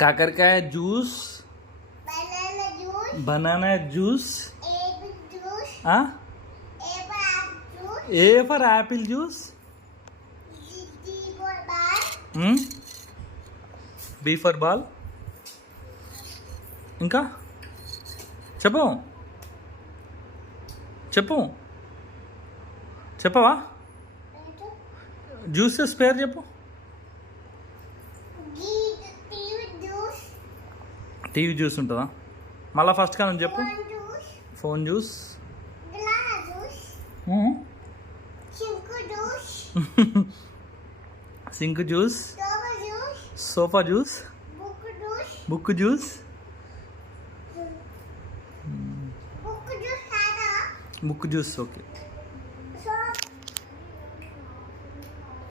కాకరకాయ juice, banana juice, A for apple juice, B for ball. ఇంకా చెప్పు చెప్పు చెప్పవా? జ్యూసెస్ పేరు చెప్పు. టీవీ జ్యూస్ ఉంటుందా? మళ్ళీ ఫస్ట్ కానీ చెప్పు. Phone juice, sink juice, sofa juice, book juice, book juice okay.